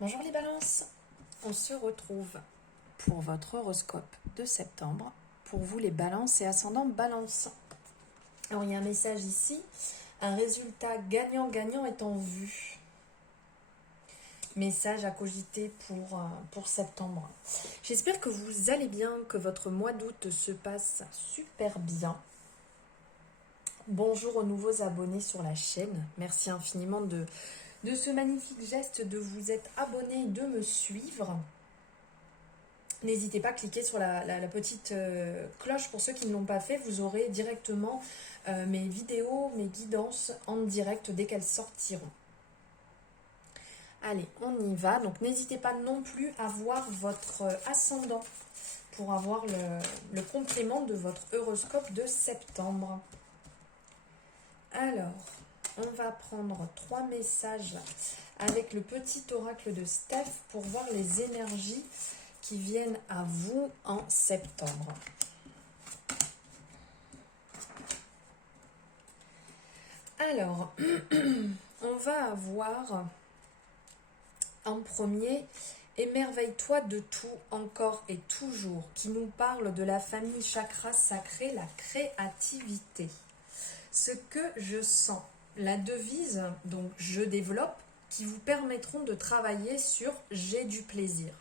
Bonjour les balances, on se retrouve pour votre horoscope de septembre. Pour vous les balances et ascendant balance. Alors il y a un message ici, un résultat gagnant-gagnant est en vue. Message à cogiter pour septembre. J'espère que vous allez bien, que votre mois d'août se passe super bien. Bonjour aux nouveaux abonnés sur la chaîne. Merci infiniment de ce magnifique geste de vous être abonné et de me suivre. N'hésitez pas à cliquer sur la petite cloche pour ceux qui ne l'ont pas fait. Vous aurez directement mes vidéos, mes guidances en direct dès qu'elles sortiront. Allez, on y va. Donc n'hésitez pas non plus à voir votre ascendant pour avoir le complément de votre horoscope de septembre. Alors, on va prendre 3 messages avec le petit oracle de Steph pour voir les énergies qui viennent à vous en septembre. Alors, on va avoir en premier « Émerveille-toi de tout, encore et toujours » qui nous parle de la famille chakra sacrée, la créativité. Ce que je sens, la devise, donc je développe, qui vous permettront de travailler sur j'ai du plaisir,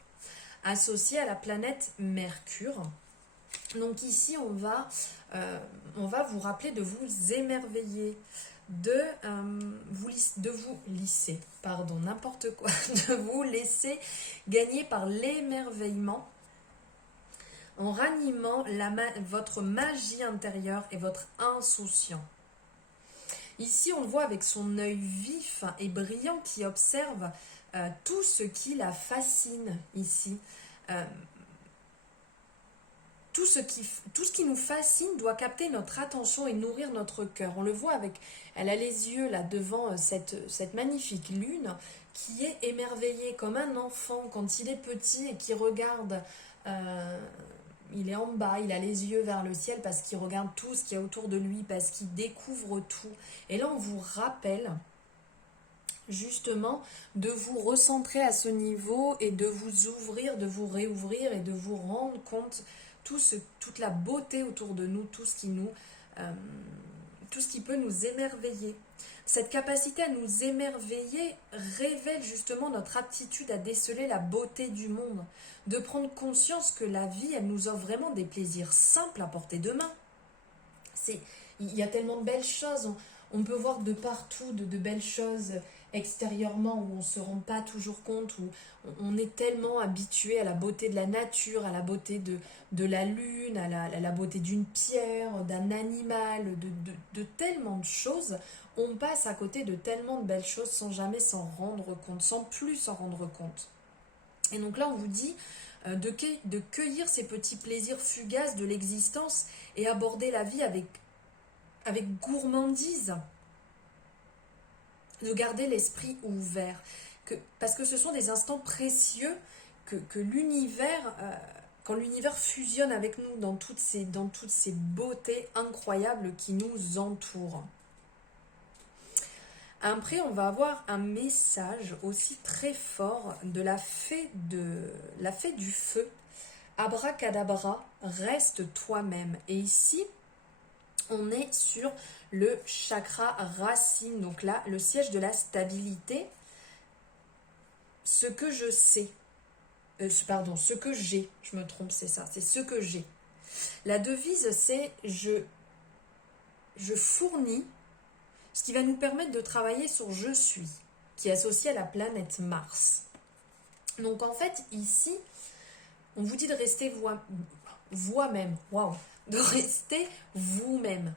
associé à la planète Mercure. Donc ici, on va vous rappeler de vous émerveiller, de vous lisser, pardon, n'importe quoi, de vous laisser gagner par l'émerveillement en ranimant votre magie intérieure et votre insouciance. Ici, on le voit avec son œil vif et brillant qui observe tout ce qui la fascine ici. Tout ce qui nous fascine doit capter notre attention et nourrir notre cœur. On le voit elle a les yeux là devant cette magnifique lune qui est émerveillée comme un enfant quand il est petit et qui regarde. Il est en bas, il a les yeux vers le ciel parce qu'il regarde tout ce qu'il y a autour de lui, parce qu'il découvre tout. Et là, on vous rappelle justement de vous recentrer à ce niveau et de vous ouvrir, de vous réouvrir et de vous rendre compte toute la beauté autour de nous, tout ce qui peut nous émerveiller. Cette capacité à nous émerveiller révèle justement notre aptitude à déceler la beauté du monde, de prendre conscience que la vie, elle nous offre vraiment des plaisirs simples à portée de main. Il y a tellement de belles choses, on peut voir de partout de belles choses extérieurement où on ne se rend pas toujours compte, où on est tellement habitué à la beauté de la nature, à la beauté de la lune, à la beauté d'une pierre, d'un animal, de tellement de choses. On passe à côté de tellement de belles choses sans jamais s'en rendre compte, sans plus s'en rendre compte. Et donc là, on vous dit de cueillir ces petits plaisirs fugaces de l'existence et aborder la vie avec gourmandise, de garder l'esprit ouvert. Parce que ce sont des instants précieux que l'univers, quand l'univers fusionne avec nous dans toutes ces beautés incroyables qui nous entourent. Après, on va avoir un message aussi très fort de la fée du feu. Abracadabra, reste toi-même. Et ici, on est sur le chakra racine. Donc là, le siège de la stabilité. Ce que je sais. Ce que j'ai. Je me trompe, c'est ça. C'est ce que j'ai. La devise, c'est je fournis, ce qui va nous permettre de travailler sur je suis, qui est associé à la planète Mars. Donc en fait, ici, on vous dit de rester vous-même. Waouh, de rester vous-même.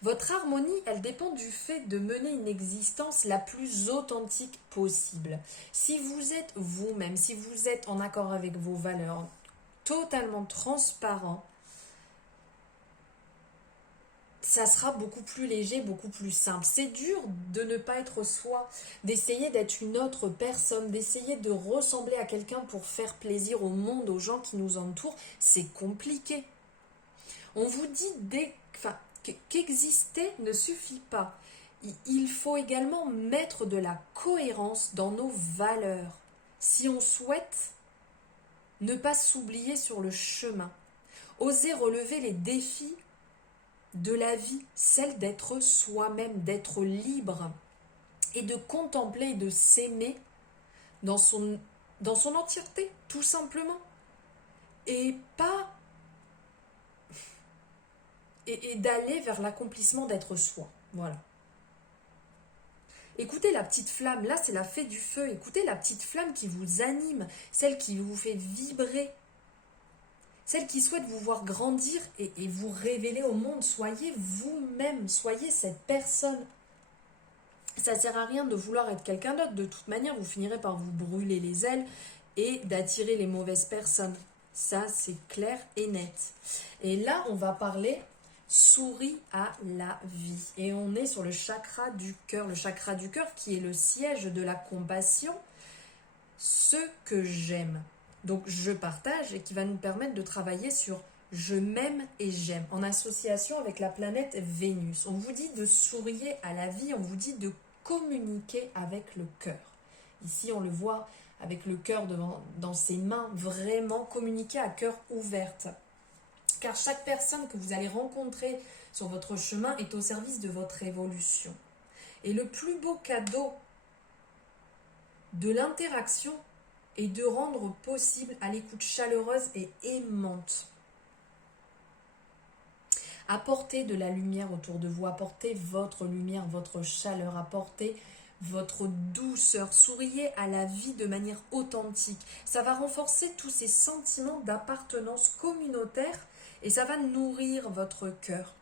Votre harmonie, elle dépend du fait de mener une existence la plus authentique possible. Si vous êtes vous-même, si vous êtes en accord avec vos valeurs, totalement transparent, ça sera beaucoup plus léger, beaucoup plus simple. C'est dur de ne pas être soi, d'essayer d'être une autre personne, d'essayer de ressembler à quelqu'un pour faire plaisir au monde, aux gens qui nous entourent. C'est compliqué. On vous dit qu'exister ne suffit pas. Il faut également mettre de la cohérence dans nos valeurs. si on souhaite ne pas s'oublier sur le chemin, oser relever les défis de la vie, celle d'être soi-même, d'être libre et de contempler et de s'aimer dans son entièreté, tout simplement. Et pas et d'aller vers l'accomplissement d'être soi. Voilà. Écoutez la petite flamme, là c'est la fée du feu, écoutez la petite flamme qui vous anime, celle qui vous fait vibrer, celle qui souhaite vous voir grandir et vous révéler au monde. Soyez vous-même, soyez cette personne. Ça ne sert à rien de vouloir être quelqu'un d'autre, de toute manière vous finirez par vous brûler les ailes et d'attirer les mauvaises personnes. Ça c'est clair et net. Et là on va parler souris à la vie. Et on est sur le chakra du cœur qui est le siège de la compassion, ce que j'aime. Donc je partage et qui va nous permettre de travailler sur je m'aime et j'aime, en association avec la planète Vénus. On vous dit de sourire à la vie, on vous dit de communiquer avec le cœur. Ici on le voit avec le cœur dans ses mains, vraiment communiquer à cœur ouvert. Car chaque personne que vous allez rencontrer sur votre chemin est au service de votre évolution. Et le plus beau cadeau de l'interaction est de rendre possible à l'écoute chaleureuse et aimante. Apportez de la lumière autour de vous, apportez votre lumière, votre chaleur, apportez votre douceur, souriez à la vie de manière authentique. Ça va renforcer tous ces sentiments d'appartenance communautaire et ça va nourrir votre cœur.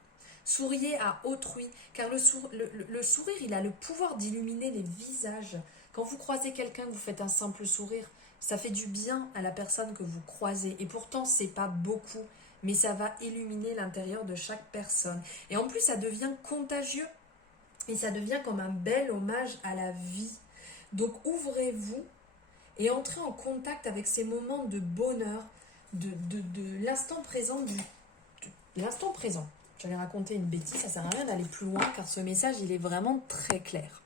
Souriez à autrui, car le sourire, il a le pouvoir d'illuminer les visages. Quand vous croisez quelqu'un, que vous faites un simple sourire, ça fait du bien à la personne que vous croisez. Et pourtant, c'est pas beaucoup, mais ça va illuminer l'intérieur de chaque personne. Et en plus, ça devient contagieux. Et ça devient comme un bel hommage à la vie. Donc ouvrez-vous et entrez en contact avec ces moments de bonheur, de l'instant présent, de l'instant présent. J'allais raconter une bêtise, ça ne sert à rien d'aller plus loin car ce message il est vraiment très clair.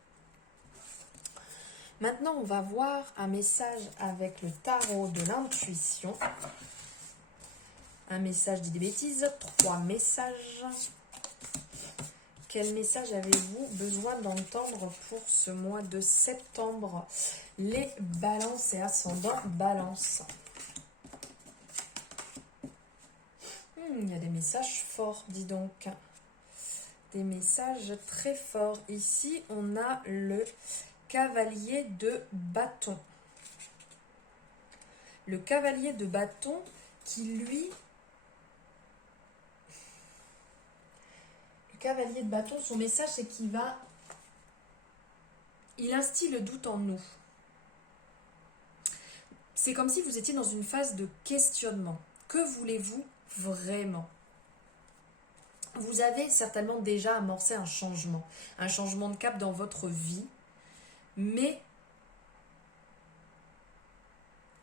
Maintenant on va voir un message avec le tarot de l'intuition. Un message dit des bêtises, 3 messages. Quel message avez-vous besoin d'entendre pour ce mois de septembre? Les balances et ascendants balance. Il y a des messages forts, dis donc. Des messages très forts. Ici, on a le cavalier de bâton. Le cavalier de bâton qui, lui... Cavalier de bâton, son message c'est il instille le doute en nous. C'est comme si vous étiez dans une phase de questionnement. Que voulez-vous vraiment? Vous avez certainement déjà amorcé un changement de cap dans votre vie, mais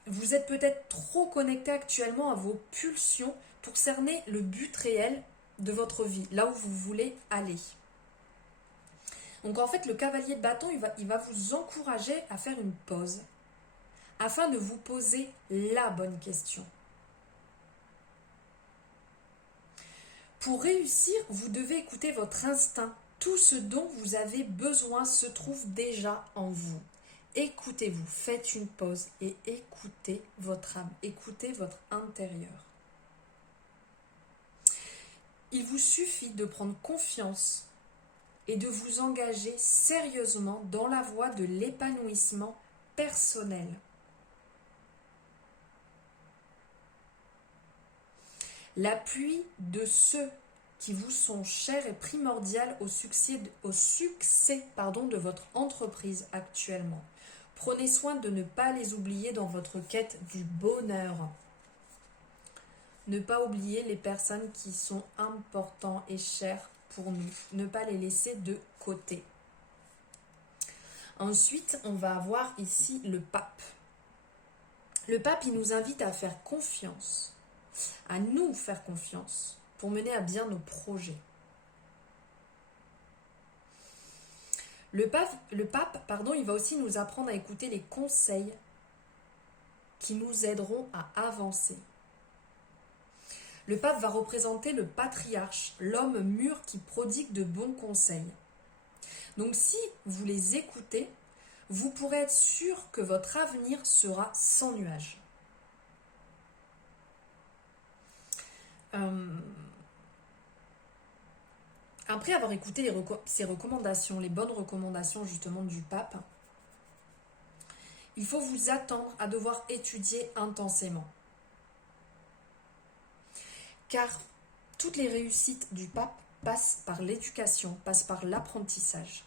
vous êtes peut-être trop connecté actuellement à vos pulsions pour cerner le but réel de votre vie, là où vous voulez aller. Donc en fait, le cavalier de bâton, il va vous encourager à faire une pause afin de vous poser la bonne question. Pour réussir, vous devez écouter votre instinct. Tout ce dont vous avez besoin se trouve déjà en vous. Écoutez-vous, faites une pause et écoutez votre âme, écoutez votre intérieur. Il vous suffit de prendre confiance et de vous engager sérieusement dans la voie de l'épanouissement personnel. L'appui de ceux qui vous sont chers est primordial au succès de votre entreprise actuellement. Prenez soin de ne pas les oublier dans votre quête du bonheur. Ne pas oublier les personnes qui sont importantes et chères pour nous. Ne pas les laisser de côté. Ensuite, on va avoir ici le pape. Le pape, il nous invite à faire confiance, à nous faire confiance pour mener à bien nos projets. Le pape, il va aussi nous apprendre à écouter les conseils qui nous aideront à avancer. Le pape va représenter le patriarche, l'homme mûr qui prodigue de bons conseils. Donc si vous les écoutez, vous pourrez être sûr que votre avenir sera sans nuages. Après avoir écouté ces recommandations, les bonnes recommandations justement du pape, il faut vous attendre à devoir étudier intensément. Car toutes les réussites du pape passent par l'éducation, passent par l'apprentissage.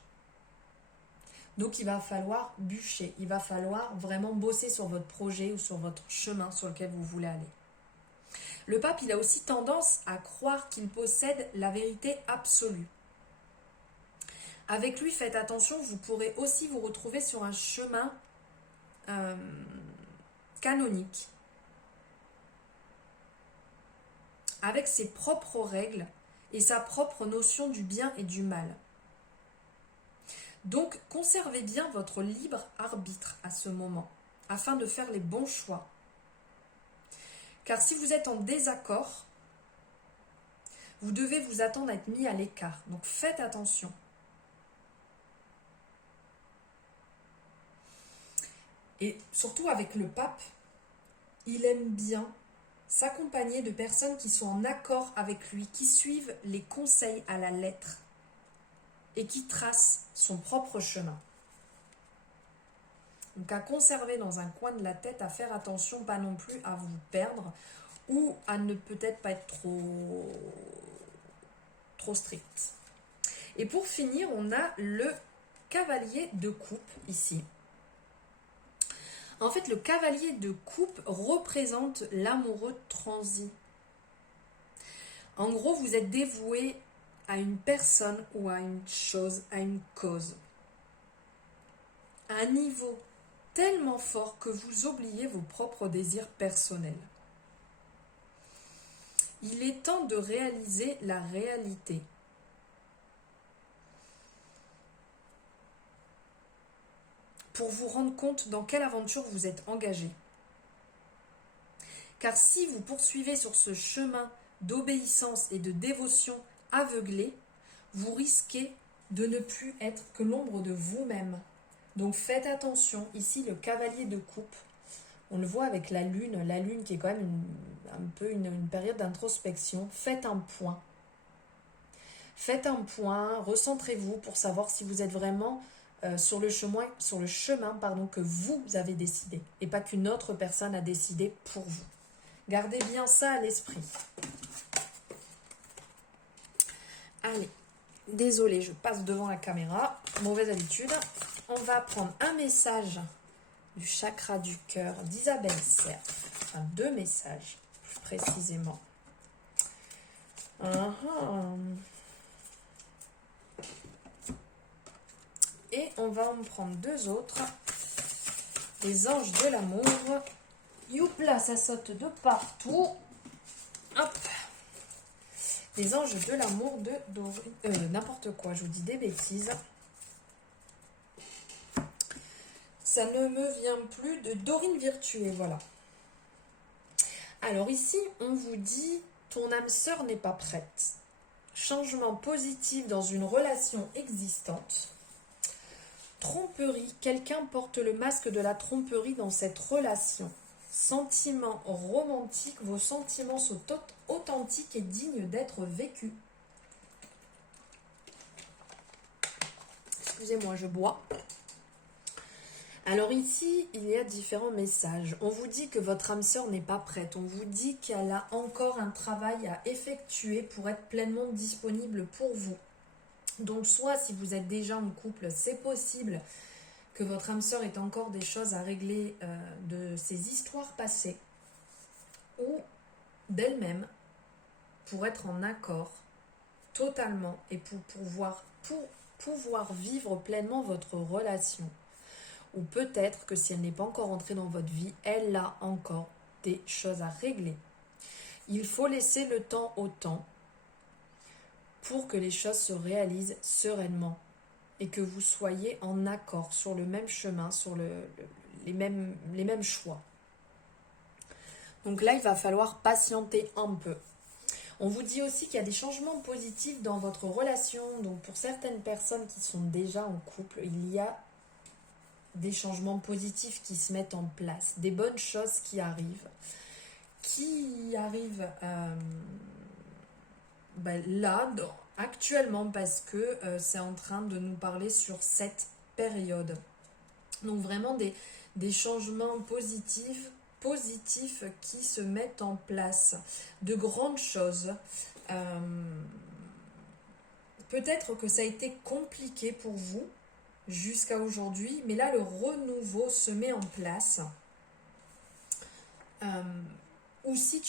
Donc il va falloir bûcher, il va falloir vraiment bosser sur votre projet ou sur votre chemin sur lequel vous voulez aller. Le pape, il a aussi tendance à croire qu'il possède la vérité absolue. Avec lui, faites attention, vous pourrez aussi vous retrouver sur un chemin canonique, avec ses propres règles et sa propre notion du bien et du mal. Donc, conservez bien votre libre arbitre à ce moment, afin de faire les bons choix. Car si vous êtes en désaccord, vous devez vous attendre à être mis à l'écart. Donc, faites attention. Et surtout avec le pape, il aime bien s'accompagner de personnes qui sont en accord avec lui, qui suivent les conseils à la lettre et qui tracent son propre chemin. Donc à conserver dans un coin de la tête, à faire attention, pas non plus à vous perdre ou à ne peut-être pas être trop strict. Et pour finir, on a le cavalier de coupe ici. En fait, le cavalier de coupe représente l'amoureux transi. En gros, vous êtes dévoué à une personne ou à une chose, à une cause. À un niveau tellement fort que vous oubliez vos propres désirs personnels. Il est temps de réaliser la réalité. Pour vous rendre compte dans quelle aventure vous êtes engagé. Car si vous poursuivez sur ce chemin d'obéissance et de dévotion aveuglée, vous risquez de ne plus être que l'ombre de vous-même. Donc faites attention, ici le cavalier de coupe, on le voit avec la lune qui est quand même un peu une période d'introspection. Faites un point. Faites un point, recentrez-vous pour savoir si vous êtes vraiment sur le chemin que vous avez décidé et pas qu'une autre personne a décidé pour vous. Gardez bien ça à l'esprit. Allez, désolée, je passe devant la caméra, mauvaise habitude. On va prendre un message du chakra du cœur d'Isabelle Serre, enfin 2 messages plus précisément. Et on va en prendre 2 autres. Les anges de l'amour. Youpla, ça saute de partout. Hop. Les anges de l'amour de Dorine. N'importe quoi, je vous dis des bêtises. Ça ne me vient plus de Dorine Virtuée, voilà. Alors ici, on vous dit, ton âme sœur n'est pas prête. Changement positif dans une relation existante. Tromperie, quelqu'un porte le masque de la tromperie dans cette relation. Sentiments romantiques, vos sentiments sont authentiques et dignes d'être vécus. Excusez-moi, je bois. Alors ici, il y a différents messages. On vous dit que votre âme sœur n'est pas prête. On vous dit qu'elle a encore un travail à effectuer pour être pleinement disponible pour vous. Donc soit si vous êtes déjà en couple, c'est possible que votre âme sœur ait encore des choses à régler de ses histoires passées ou d'elle-même pour être en accord totalement et pour pouvoir vivre pleinement votre relation. Ou peut-être que si elle n'est pas encore entrée dans votre vie, elle a encore des choses à régler. Il faut laisser le temps au temps pour que les choses se réalisent sereinement et que vous soyez en accord sur le même chemin, sur les mêmes choix. Donc là, il va falloir patienter un peu. On vous dit aussi qu'il y a des changements positifs dans votre relation. Donc pour certaines personnes qui sont déjà en couple, il y a des changements positifs qui se mettent en place, des bonnes choses qui arrivent. Là, actuellement, parce que c'est en train de nous parler sur cette période. Donc vraiment des changements positifs qui se mettent en place, de grandes choses. Peut-être que ça a été compliqué pour vous jusqu'à aujourd'hui, mais là le renouveau se met en place. Ou si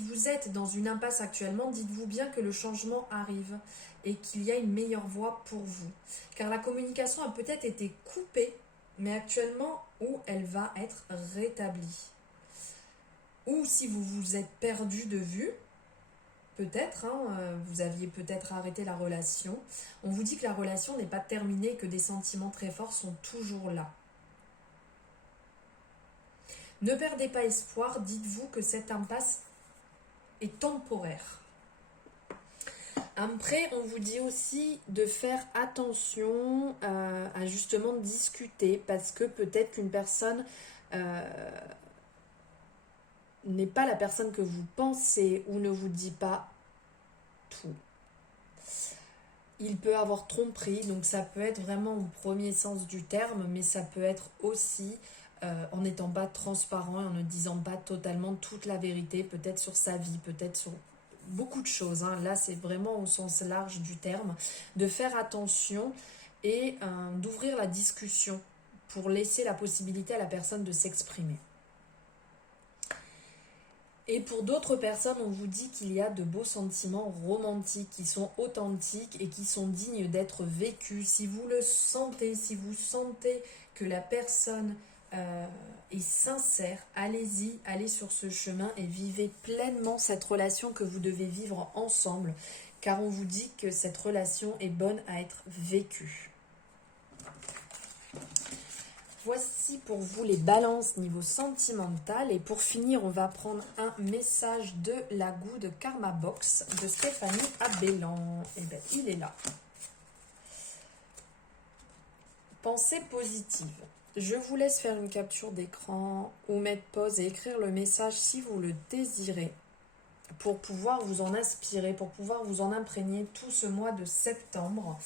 vous êtes dans une impasse actuellement, dites-vous bien que le changement arrive et qu'il y a une meilleure voie pour vous. Car la communication a peut-être été coupée, mais actuellement, où elle va être rétablie. Ou si vous vous êtes perdu de vue, peut-être, vous aviez peut-être arrêté la relation. On vous dit que la relation n'est pas terminée, que des sentiments très forts sont toujours là. Ne perdez pas espoir, dites-vous que cette impasse est temporaire. Après, on vous dit aussi de faire attention à justement discuter, parce que peut-être qu'une personne n'est pas la personne que vous pensez ou ne vous dit pas tout. Il peut avoir tromperie, donc ça peut être vraiment au premier sens du terme, mais ça peut être aussi en n'étant pas transparent et en ne disant pas totalement toute la vérité, peut-être sur sa vie, peut-être sur beaucoup de choses. Là, c'est vraiment au sens large du terme, de faire attention et d'ouvrir la discussion pour laisser la possibilité à la personne de s'exprimer. Et pour d'autres personnes, on vous dit qu'il y a de beaux sentiments romantiques qui sont authentiques et qui sont dignes d'être vécus. Si vous le sentez, si vous sentez que la personne est sincère, allez-y, allez sur ce chemin et vivez pleinement cette relation que vous devez vivre ensemble, car on vous dit que cette relation est bonne à être vécue. Voici pour vous les balances niveau sentimental. Et pour finir, on va prendre un message de la Good Karma Box de Stéphanie Abellan. Et bien, il est là. Pensée positive. Je vous laisse faire une capture d'écran ou mettre pause et écrire le message si vous le désirez, pour pouvoir vous en inspirer, pour pouvoir vous en imprégner tout ce mois de septembre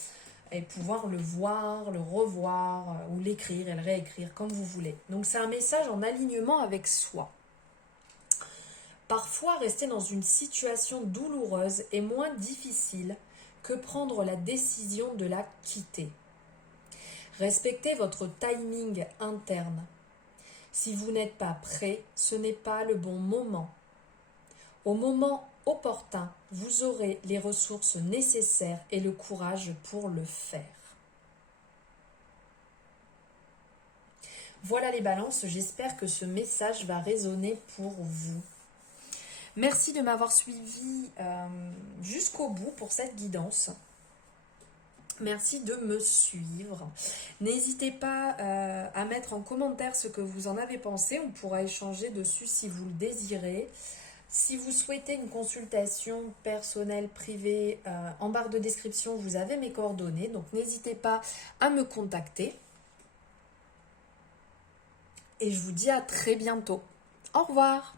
et pouvoir le voir, le revoir ou l'écrire et le réécrire comme vous voulez. Donc c'est un message en alignement avec soi. Parfois, rester dans une situation douloureuse est moins difficile que prendre la décision de la quitter. Respectez votre timing interne. Si vous n'êtes pas prêt, ce n'est pas le bon moment. Au moment opportun, vous aurez les ressources nécessaires et le courage pour le faire. Voilà les balances, j'espère que ce message va résonner pour vous. Merci de m'avoir suivi jusqu'au bout pour cette guidance. Merci de me suivre. N'hésitez pas à mettre en commentaire ce que vous en avez pensé. On pourra échanger dessus si vous le désirez. Si vous souhaitez une consultation personnelle, privée, en barre de description, vous avez mes coordonnées. Donc n'hésitez pas à me contacter. Et je vous dis à très bientôt. Au revoir.